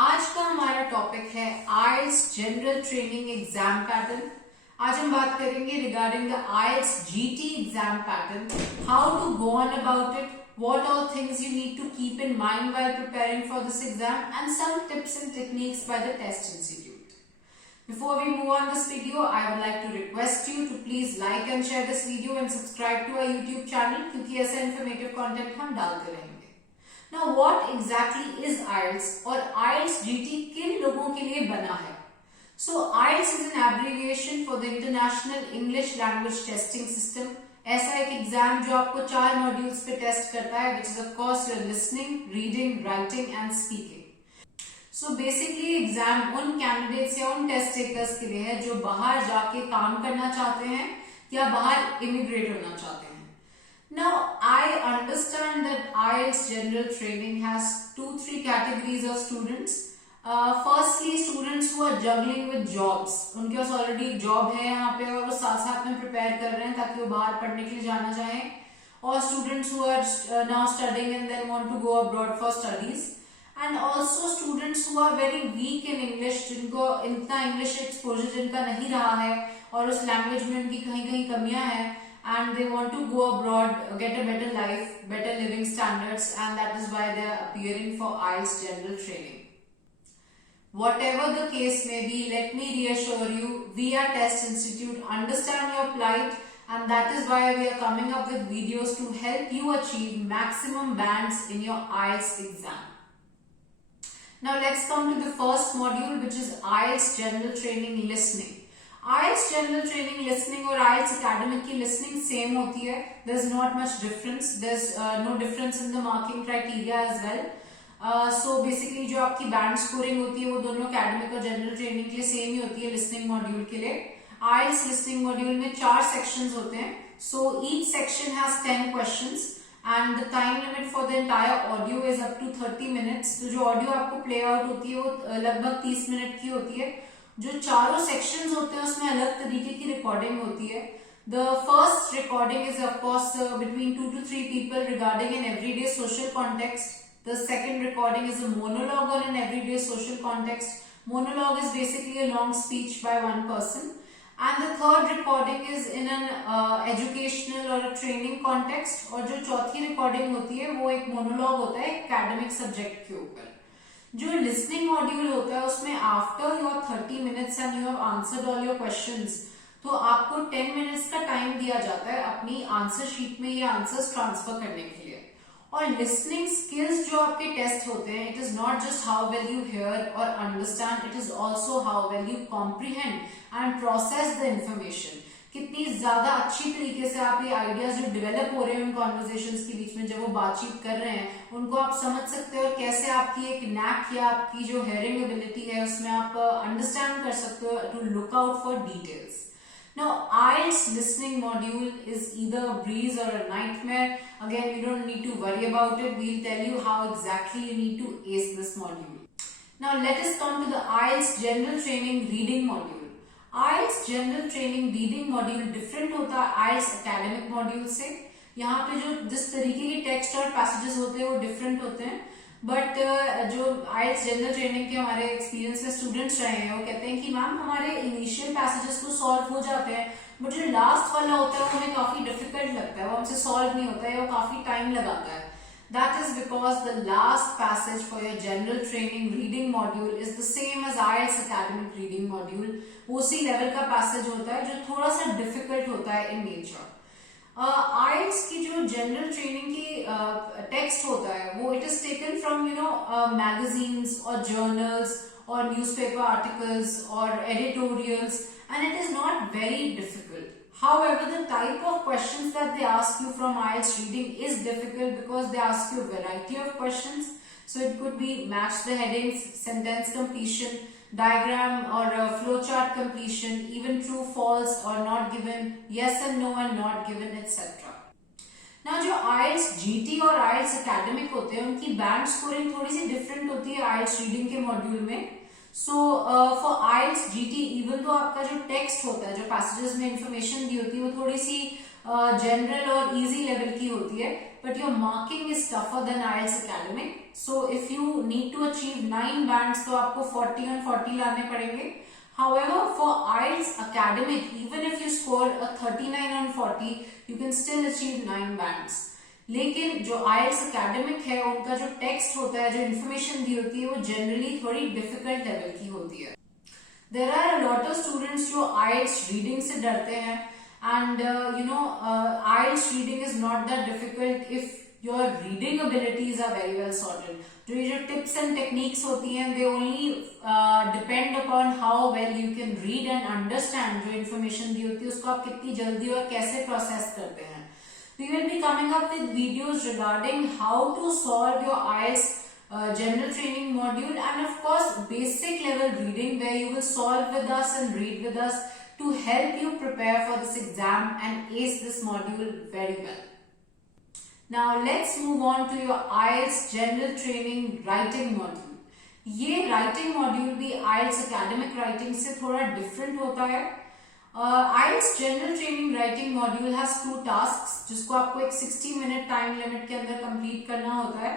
आज का हमारा टॉपिक है IELTS general training exam pattern. आज हम बात करेंगे regarding the IELTS GT exam pattern, how to go on about it, what all things you need to keep in mind while preparing for this exam, and some tips and techniques by the Test Institute. Before we move on this video, I would like to request you to please like and share this video and subscribe to our YouTube channel क्योंकि ऐसा informative content हम डालते रहेंगे। Now, what exactly is IELTS और IELTS GT किन लोगों के लिए बना है? So, IELTS is an abbreviation for the International English Language Testing System. ऐसा एक एग्जाम जो आपको 4 मॉड्यूल्स पे टेस्ट करता है, which is of course your listening, reading, writing and speaking. So basically exam उन कैंडिडेट्स या उन टेस्ट टेकर्स के लिए है जो बाहर जाके काम करना चाहते हैं या बाहर इमिग्रेट होना चाहते हैं। Now I understand that IELTS general training has 2-3 categories of students. Firstly, students who are juggling with jobs. उनके पास ऑलरेडी जॉब है यहाँ पे और वो साथ साथ में प्रिपेयर कर रहे हैं ताकि वो बाहर पढ़ने के लिए जाना चाहें, और students who are now studying and then want to go abroad for studies. And also students who are very weak in English, जिनको इतना English exposure जिनका नहीं रहा है और उस लैंग्वेज में उनकी कहीं कहीं कमियां हैं, and they want to go abroad, get a better life, better living standards, and that is why they are appearing for IELTS general training. Whatever the case may be, let me reassure you, we at Test Institute understand your plight, and that is why we are coming up with videos to help you achieve maximum bands in your IELTS exam. Now let's come to the first module, which is IELTS General Training Listening. IELTS General Training Listening और IELTS Academic की listening same होती है. There's not much difference. There's no difference in the marking criteria as well. So basically जो आपकी band scoring होती है वो दोनों academic और general training के लिए same ही होती है listening module के लिए. IELTS listening module में 4 sections होते हैं. So each section has 10 questions. And the time limit for the entire audio is up to 30 minutes. तो जो audio आपको play out होती है वो लगभग 30 मिनट की होती है. जो चारों sections होते हैं उसमें अलग तरीके की recording होती है. The first recording is of course between 2 to 3 people regarding an everyday social context. The second recording is a monologue on an everyday social context. Monologue is basically a long speech by one person. And the third recording is in an educational or a training context. और जो चौथी recording होती है वो एक monologue होता है academic subject के ऊपर. जो listening module होता है उसमें after your 30 minutes and you have answered all your questions, तो आपको 10 minutes का time दिया जाता है अपनी answer sheet में ये answers transfer करने के लिए. और listening skills जो आपके टेस्ट होते हैं, it is not just how well you hear or understand, it is also how well you comprehend and process the information. कितनी ज्यादा अच्छी तरीके से आप ये आइडियाज जो डेवलप हो रहे हैं उन कॉन्वर्सेशंस के बीच में जब वो बातचीत कर रहे हैं उनको आप समझ सकते हो, और कैसे आपकी एक नैक या आपकी जो हेयरिंग एबिलिटी है उसमें आप अंडरस्टैंड कर सकते हो to look out for details. Now, IELTS listening module is either a breeze or a nightmare. Again, you don't need to worry about it. We'll tell you how exactly you need to ace this module. Now, let us come to the IELTS General Training Reading module. IELTS General Training Reading module different होता है IELTS Academic module से. यहाँ पे जो जिस तरीके के text और पैसेजेस होते हैं वो डिफरेंट होते हैं, बट जो IELTS जनरल ट्रेनिंग के हमारे एक्सपीरियंस में स्टूडेंट्स रहे हैं वो कहते हैं कि मैम हमारे इनिशियल पैसेजेस तो सॉल्व हो जाते हैं, बट जो लास्ट वाला होता है वो हमें काफी डिफिकल्ट लगता है, वो हमसे सॉल्व नहीं होता है, वो काफी टाइम लगाता है. That is because the last passage for your general training reading module is the same as IELTS academic reading module. उसी लेवल का पैसेज होता है जो थोड़ा सा डिफिकल्ट होता है इन नेचर. IELTS की जो जनरल ट्रेनिंग की टेक्स्ट होता है वो it is taken from magazines और जर्नल्स और न्यूज़पेपर आर्टिकल्स और editorials, and it is not very difficult. However, the type of questions that they ask you from IELTS reading is difficult because they ask you a variety of questions. So it could be match the headings, sentence completion, diagram or flowchart completion, even true, false or not given, yes and no and not given, etc. Now जो IELTS GT और IELTS Academic होते हैं उनकी band scoring थोड़ी सी different होती है IELTS reading के module में. So for IELTS GT even तो आपका जो टेक्स्ट होता है, जो पैसेजेस में इंफॉर्मेशन दी होती है वो थोड़ी सी जनरल और इजी लेवल की होती है, but your marking is tougher than IELTS academic. So if you need to achieve 9 bands, तो आपको 40 on 40 लाने पड़ेंगे. However, for IELTS academic, even if you score a 39 on 40, you can still achieve 9 bands. लेकिन जो IELTS academic है, उनका जो text होता है, जो इन्फॉर्मेशन दी होती है, वो जनरली थोड़ी डिफिकल्ट लेवल की होती है. There are a lot of students जो IELTS reading से डरते हैं, and IELTS reading is not that difficult if your reading abilities are very well sorted. जो ये जो tips and techniques होती हैं, they only depend upon how well you can read and understand जो information दी होती है, उसको आप कितनी जल्दी और कैसे process करते हैं. We will be coming up with videos regarding how to solve your IELTS general training module, and of course basic level reading where you will solve with us and read with us to help you prepare for this exam and ace this module very well. Now let's move on to your IELTS general training writing module. ये writing module भी IELTS academic writing से थोड़ा different होता है. IELTS general training writing module has 2 tasks जिसको आपको एक 60-minute time limit के अंदर complete करना होता है.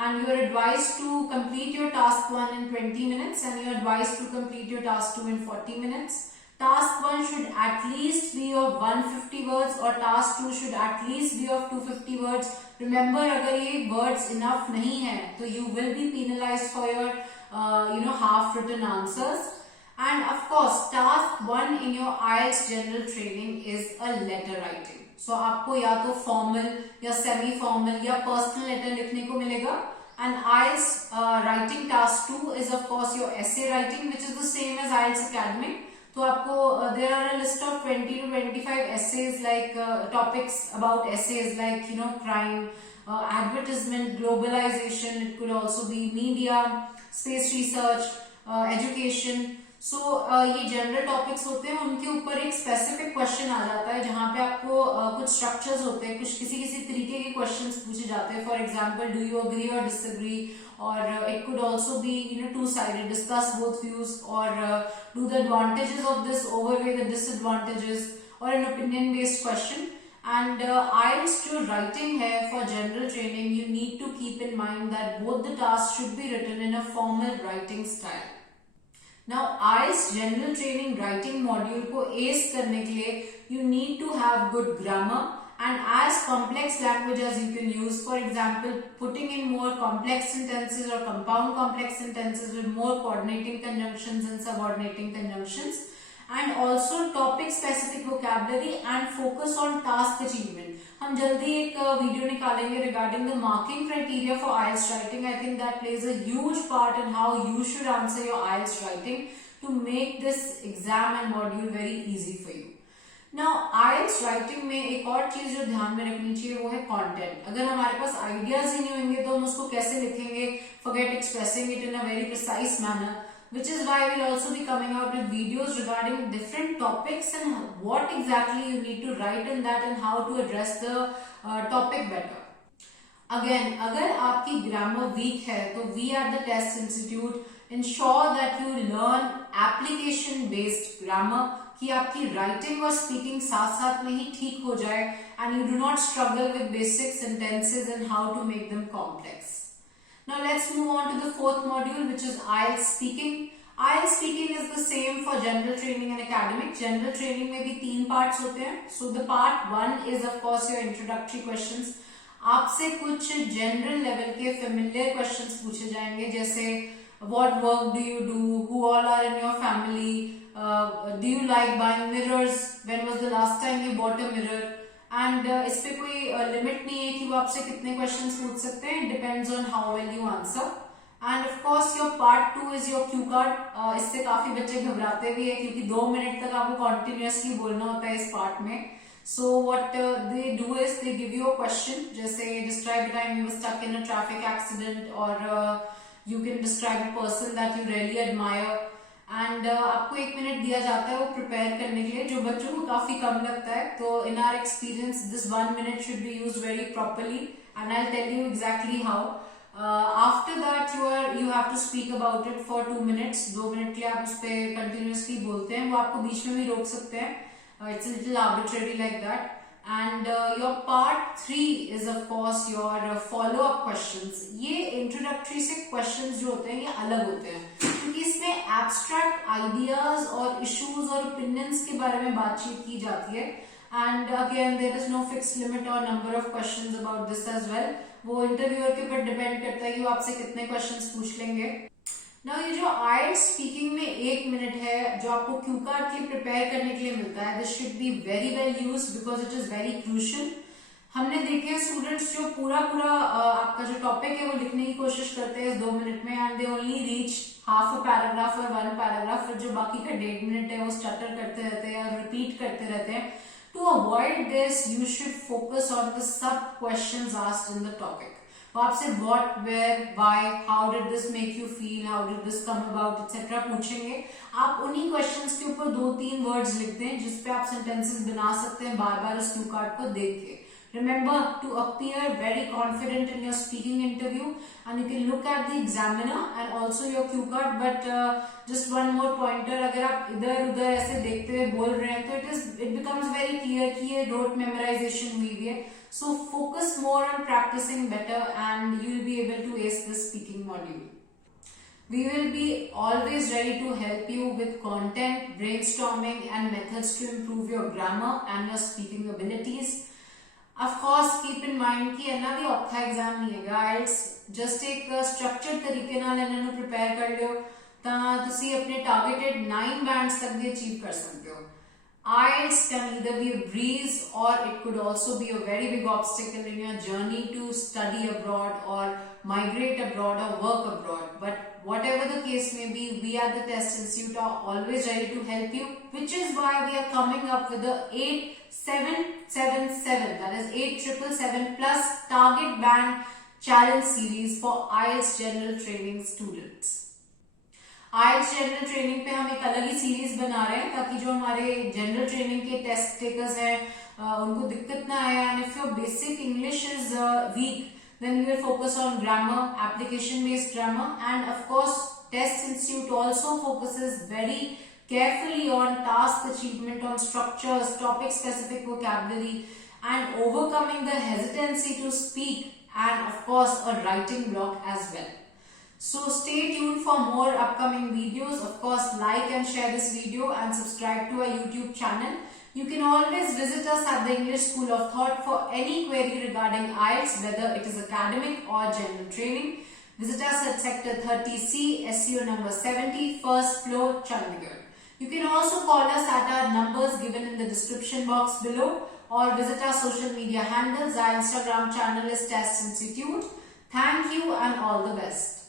And you are advised to complete your task 1 in 20 minutes and you are advised to complete your task 2 in 40 minutes. Task 1 should at least be of 150 words or task 2 should at least be of 250 words. Remember, अगर ये words enough नहीं है, तो you will be penalized for your half written answers. And of course, task 1 in your IELTS general training is a letter writing. So आपको या तो formal या semi formal या personal letter लिखने को मिलेगा. And IELTS writing task 2 is of course your essay writing, which is the same as IELTS academic. तो आपको there are a list of 20 to 25 essays, like topics about essays like crime, advertisement, globalization. It could also be media, space research, education. So ये general topics होते हैं, उनके ऊपर एक specific question आ जाता है जहां पे आपको कुछ स्ट्रक्चर्स होते हैं, कुछ किसी तरीके के क्वेश्चंस पूछे जाते हैं. For example, do you agree और डिसएग्री, और it could also be two sided, discuss both views, और do the advantages of this overweigh the disadvantages, और an opinion based question. And IELTS जो writing है for general training, you need to keep in mind that both the tasks should be written in a formal writing style. Now IELTS general training writing module को ace करने के लिए you need to have good grammar and as complex language as you can use. For example, putting in more complex sentences or compound complex sentences with more coordinating conjunctions and subordinating conjunctions, and also topic specific vocabulary and focus on task achievement. हम जल्दी एक video निकालेंगे regarding the marking criteria for IELTS writing. I think that plays a huge part in how you should answer your IELTS writing to make this exam and module very easy for you. Now IELTS writing में एक और चीज जो ध्यान में रखनी चाहिए वो है content. अगर हमारे पास ideas ही नहीं होंगे तो हम उसको कैसे लिखेंगे? Forget expressing it in a very precise manner. Which is why we'll also be coming out with videos regarding different topics and what exactly you need to write in that and how to address the topic better. Again, अगर आपकी grammar weak है तो we at the Test Institute ensure that you learn application based grammar, कि आपकी writing और speaking साथ साथ में ही ठीक हो जाए and you do not struggle with basic sentences and how to make them complex. Now let's move on to the 4th module, which is IELTS speaking. IELTS speaking is the same for general training and academic. General training में भी 3 parts होते हैं. So the part 1 is of course your introductory questions. आपसे कुछ general level के familiar questions पूछे जाएंगे, जैसे what work do you do, who all are in your family, do you like buying mirrors, when was the last time you bought a mirror. And इस पे कोई limit नहीं है कि वो आपसे कितने क्वेश्चंस पूछ सकते हैं. Depends on how well you answer. And of course your part 2 is your Q card. इससे काफी बच्चे घबराते भी है क्योंकि 2 मिनट तक आपको कॉन्टिन्यूअसली बोलना होता है इस पार्ट में. So what they do is they give you a question, जैसे describe time you were stuck in a traffic accident, और you can describe a person that you really admire. And आपको 1 minute दिया जाता है वो prepare करने के लिए, जो बच्चों को काफी कम लगता है. तो in our experience this 1 minute should be used very properly and I will tell you exactly how. After that you have to speak about it for 2 minutes. 2 minute के लिए आप उस पर कंटिन्यूअसली बोलते हैं, वो आपको बीच में भी रोक सकते हैं. It's a little arbitrary like that. and your part 3 is of course your follow-up questions. ये introductory से questions जो होते हैं ये अलग होते हैं, क्योंकि इसमें abstract ideas और issues और opinions के बारे में बातचीत की जाती है. And again there is no fixed limit or number of questions about this as well. वो interviewer के ऊपर depend करता है कि वो आपसे कितने questions पूछ लेंगे. Now ये जो IELTS स्पीकिंग में 1 मिनट है जो आपको क्यू कार्ड के लिए प्रिपेयर करने के लिए मिलता है, this should be very well used because it is very crucial. हमने देखे स्टूडेंट्स जो पूरा आपका जो टॉपिक है वो लिखने की कोशिश करते हैं इस 2 मिनट में, and they only reach half a paragraph और 1 पैराग्राफ, फिर जो बाकी का 1.5 मिनट है वो स्टटर करते रहते हैं और रिपीट करते रहते हैं. To avoid this you should focus on the sub questions asked in the topic. वो आपसे what, where, why, how did this make you feel, how did this come about, etc. पूछेंगे. आप उन्हीं क्वेश्चंस के ऊपर 2-3 वर्ड्स लिखते हैं जिसपे आप सेंटेंसेस बना सकते हैं बार बार उस क्यू कार्ड को देख के. Remember to appear very confident in your speaking interview, and you can look at the examiner and also your cue card. But just one more pointer, अगर आप इधर उधर ऐसे देखते हुए बोल रहे हैं तो it becomes very clear कि ये rote memorization हुई हुई है. So focus more on practicing better, and you will be able to ace this speaking module. We will be always ready to help you with content, brainstorming, and methods to improve your grammar and your speaking abilities. Of course, keep in mind कि इन्ना भी औखा exam नहीं है IELTS. Just एक structured तरीके नाल इन्हां नूं प्रिपेयर कर लियो तां तुसीं अपने टारगेटेड 9 बैंड्स तक भी अचीव कर सकते हो. IELTS can either be a breeze or it could also be a very big obstacle in your journey to study abroad or migrate abroad or work abroad. But whatever the case may be, we at the Test Institute are always ready to help you, which is why we are coming up with the 8777, that is 8777 plus target band challenge series for IELTS general training students. IELTS general training पे हम एक अलग ही series बना रहे हैं ताकि जो हमारे जनरल ट्रेनिंग के टेस्ट टेकर्स हैं उनको दिक्कत ना आए. And if your basic English is weak then you will focus on grammar, application based grammar, and of course test institute also focuses very carefully on task achievement, on structures, topic specific vocabulary, and overcoming the hesitancy to speak, and of course a writing block as well. So stay tuned for more upcoming videos. Of course, like and share this video and subscribe to our YouTube channel. You can always visit us at the English School of Thought for any query regarding IELTS, whether it is academic or general training. Visit us at Sector 30C, SCO number 70, first floor, Chandigarh. You can also call us at our numbers given in the description box below, or visit our social media handles. Our Instagram channel is Test Institute. Thank you and all the best.